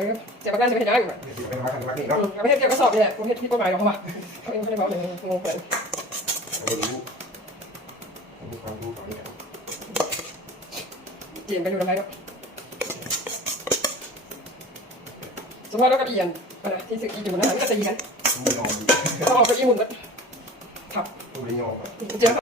เออเจ็บปากได้จะไปเห็นได้อยู่อ่เดี๋ไมาทางรักนี่เนาะมเอาไปเทียบก็สอบนี่แหละกูเห็นที่กฎหมายของเขาอะเขาเองเขาเลยบอกเลยงงเลยเรารู้เรามีความรู้ฝั่นี้กันเจียนไปนอยู่ทำไมเนาะสมมติเราก็เปลี่ยนอะไรที่สึกอีอยู่นะก็จะยีกันไม่ยอมต้องออกกัอีหุ่นแล้ครับไม่ยอมเจอ